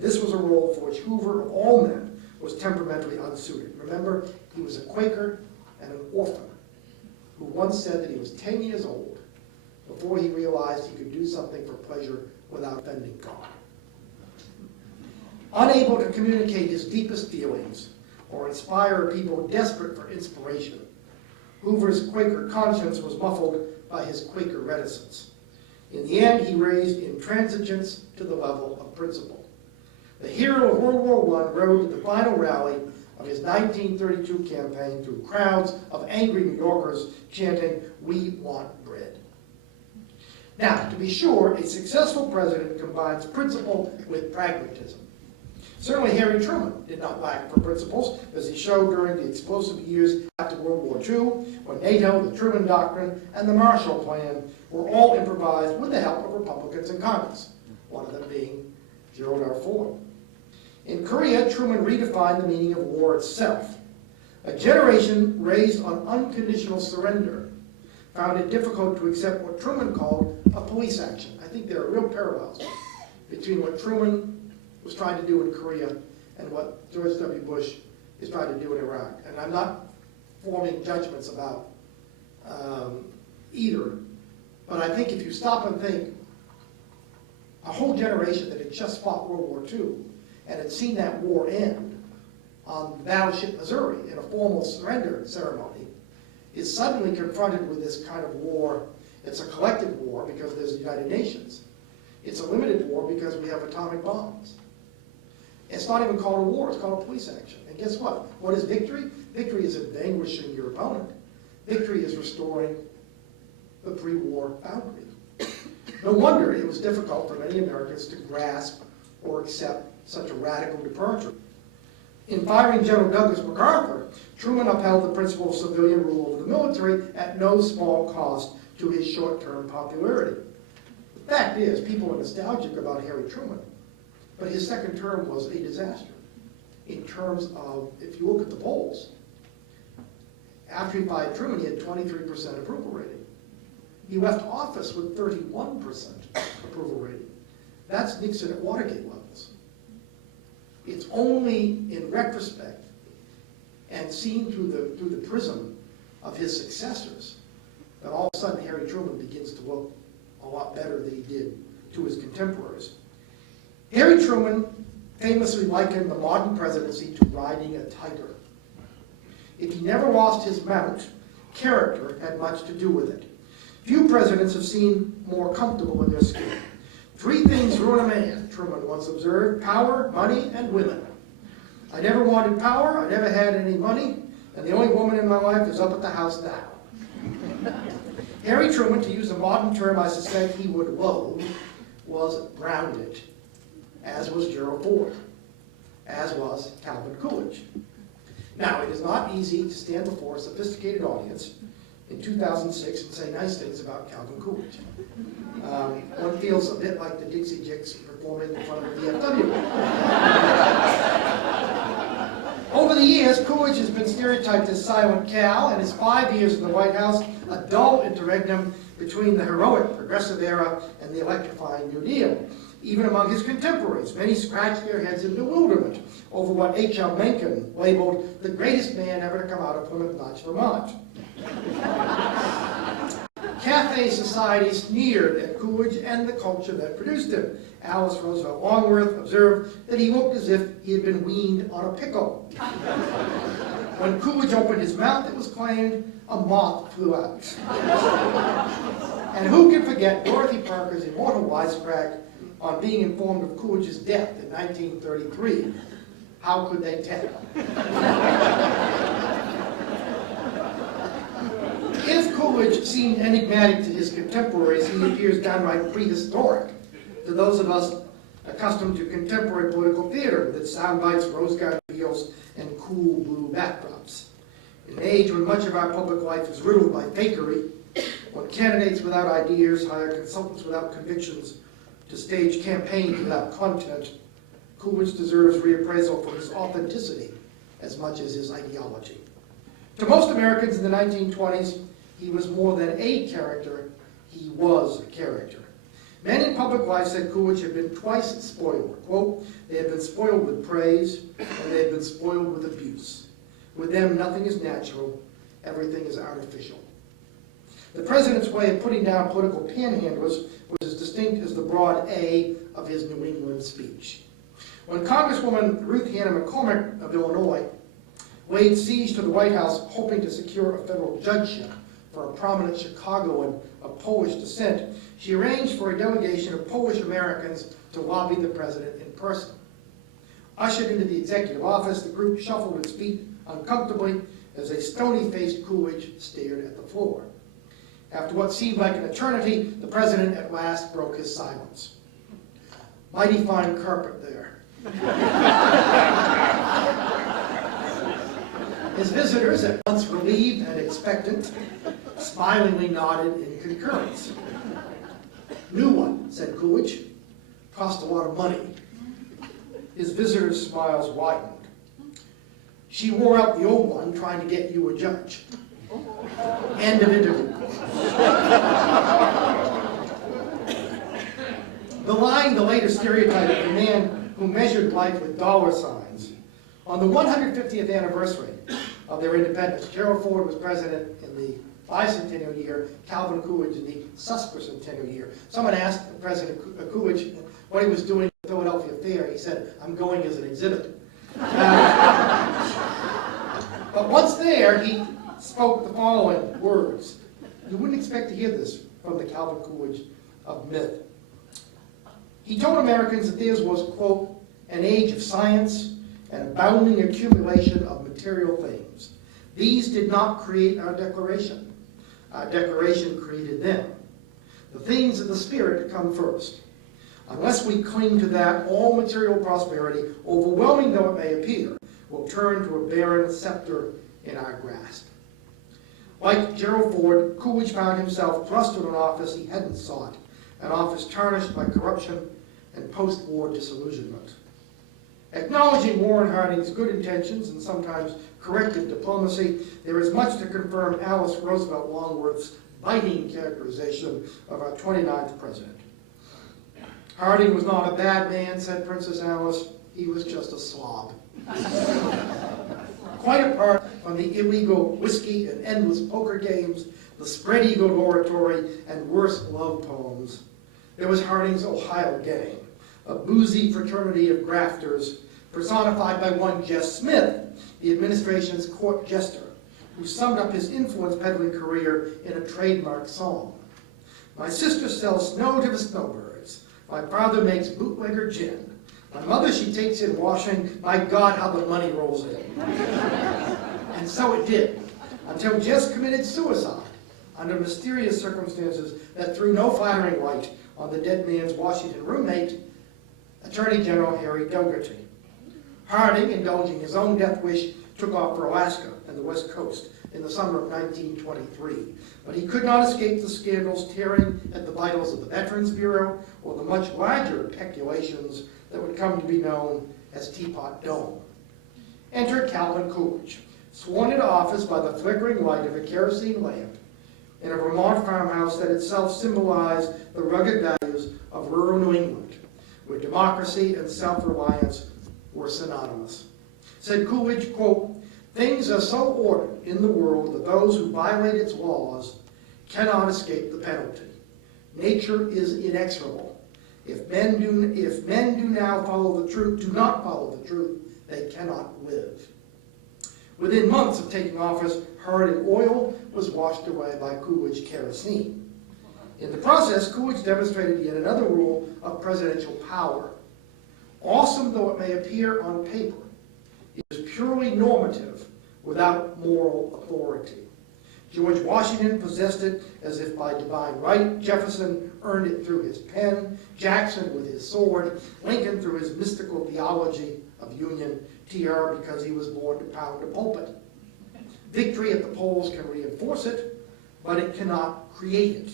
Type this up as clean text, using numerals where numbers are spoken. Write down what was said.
And this was a role for which Hoover, of all men, was temperamentally unsuited. Remember, he was a Quaker and an orphan who once said that he was 10 years old before he realized he could do something for pleasure without offending God. Unable to communicate his deepest feelings or inspire people desperate for inspiration, Hoover's Quaker conscience was muffled by his Quaker reticence. In the end, he raised intransigence to the level of principle. The hero of World War I rode to the final rally of his 1932 campaign through crowds of angry New Yorkers chanting, "We want bread." Now, to be sure, a successful president combines principle with pragmatism. Certainly Harry Truman did not lack for principles, as he showed during the explosive years after World War II, when NATO, the Truman Doctrine, and the Marshall Plan were all improvised with the help of Republicans in Congress, one of them being Gerald R. Ford. In Korea, Truman redefined the meaning of war itself. A generation raised on unconditional surrender found it difficult to accept what Truman called a police action. I think there are real parallels between what Truman was trying to do in Korea and what George W. Bush is trying to do in Iraq. And I'm not forming judgments about either, but I think if you stop and think, a whole generation that had just fought World War II and had seen that war end on the battleship Missouri in a formal surrender ceremony is suddenly confronted with this kind of war. It's a collective war because there's the United Nations. It's a limited war because we have atomic bombs. It's not even called a war, it's called a police action. And guess what? What is victory? Victory isn't vanquishing your opponent. Victory is restoring the pre-war boundary. No wonder it was difficult for many Americans to grasp or accept such a radical departure. In firing General Douglas MacArthur, Truman upheld the principle of civilian rule over the military at no small cost to his short-term popularity. The fact is, people are nostalgic about Harry Truman, but his second term was a disaster in terms of, if you look at the polls, after he fired Truman, he had 23% approval rating. He left office with 31% approval rating. That's Nixon at Watergate levels. It's only in retrospect and seen through the prism of his successors that all of a sudden Harry Truman begins to look a lot better than he did to his contemporaries. Harry Truman famously likened the modern presidency to riding a tiger. If he never lost his mount, character had much to do with it. Few presidents have seemed more comfortable in their skin. 3 things ruin a man, Truman once observed: power, money, and women. I never wanted power, I never had any money, and the only woman in my life is up at the house now. Harry Truman, to use a modern term I suspect he would loathe, was grounded, as was Gerald Ford, as was Calvin Coolidge. Now, it is not easy to stand before a sophisticated audience in 2006 and say nice things about Calvin Coolidge. One feels a bit like the Dixie Chicks performing in front of the VFW. Over the years, Coolidge has been stereotyped as Silent Cal, and his 5 years in the White House a dull interregnum between the heroic Progressive era and the electrifying New Deal. Even among his contemporaries, many scratched their heads in bewilderment over what H.L. Mencken labeled the greatest man ever to come out of Plymouth Notch, Vermont. Cafe society sneered at Coolidge and the culture that produced him. Alice Roosevelt Longworth observed that he looked as if he had been weaned on a pickle. When Coolidge opened his mouth, it was claimed, a moth flew out. And who can forget Dorothy Parker's immortal wisecrack on being informed of Coolidge's death in 1933? How could they tell? If Coolidge seemed enigmatic to his contemporaries, he appears downright prehistoric to those of us accustomed to contemporary political theater with its sound bites, rose garden reveals, and cool blue backdrops. In an age when much of our public life is riddled by fakery, when candidates without ideas hire consultants without convictions to stage campaigns without content, Coolidge deserves reappraisal for his authenticity as much as his ideology. To most Americans in the 1920s, he was more than a character, he was a character. Men in public life, said Coolidge, have been twice spoiled. Quote, they have been spoiled with praise, and they have been spoiled with abuse. With them, nothing is natural, everything is artificial. The president's way of putting down political panhandlers was as distinct as the broad A of his New England speech. When Congresswoman Ruth Hanna McCormick of Illinois laid siege to the White House hoping to secure a federal judgeship for a prominent Chicagoan of Polish descent, she arranged for a delegation of Polish Americans to lobby the president in person. Ushered into the executive office, the group shuffled its feet uncomfortably as a stony-faced Coolidge stared at the floor. After what seemed like an eternity, the president at last broke his silence. Mighty fine carpet there. His visitors, at once relieved and expectant, smilingly nodded in concurrence. New one, said Coolidge. Cost a lot of money. His visitors' smiles widened. She wore out the old one trying to get you a judge. End of interview. Belying the later stereotype of the man who measured life with dollar signs, on the 150th anniversary of their independence, Gerald Ford was president in the bicentennial year, Calvin Coolidge in the sesquicentennial year. Someone asked President Coolidge what he was doing at the Philadelphia Fair. He said, "I'm going as an exhibit." But once there, he spoke the following words. You wouldn't expect to hear this from the Calvin Coolidge of myth. He told Americans that theirs was, quote, an age of science and abounding accumulation of material things. These did not create our Declaration. Our Declaration created them. The things of the Spirit come first. Unless we cling to that, all material prosperity, overwhelming though it may appear, will turn to a barren scepter in our grasp. Like Gerald Ford, Coolidge found himself thrust into an office he hadn't sought, an office tarnished by corruption and post-war disillusionment. Acknowledging Warren Harding's good intentions and sometimes corrective diplomacy, there is much to confirm Alice Roosevelt Longworth's biting characterization of our 29th president. Harding was not a bad man, said Princess Alice. He was just a slob. Quite apart from the illegal whiskey and endless poker games, the spread-eagled oratory, and worse love poems, there was Harding's Ohio gang, a boozy fraternity of grafters personified by one Jess Smith, the administration's court jester, who summed up his influence peddling career in a trademark song. My sister sells snow to the snowbirds. My father makes bootlegger gin. My mother, she takes in washing. My God, how the money rolls in. And so it did, until Jess committed suicide under mysterious circumstances that threw no flattering light on the dead man's Washington roommate, Attorney General Harry Dougherty. Harding, indulging his own death wish, took off for Alaska and the West Coast in the summer of 1923. But he could not escape the scandals tearing at the vitals of the Veterans Bureau or the much larger peculations that would come to be known as Teapot Dome. Entered Calvin Coolidge, sworn into office by the flickering light of a kerosene lamp in a Vermont farmhouse that itself symbolized the rugged values of rural New England, where democracy and self-reliance were synonymous. Said Coolidge, quote, things are so ordered in the world that those who violate its laws cannot escape the penalty. Nature is inexorable. If men do now follow the truth, do not follow the truth, they cannot live. Within months of taking office, Harding oil was washed away by Coolidge kerosene. In the process, Coolidge demonstrated yet another rule of presidential power. Awesome though it may appear on paper, it is purely normative without moral authority. George Washington possessed it as if by divine right. Jefferson earned it through his pen. Jackson with his sword. Lincoln through his mystical theology of union. TR because he was born to pound a pulpit. Victory at the polls can reinforce it, but it cannot create it.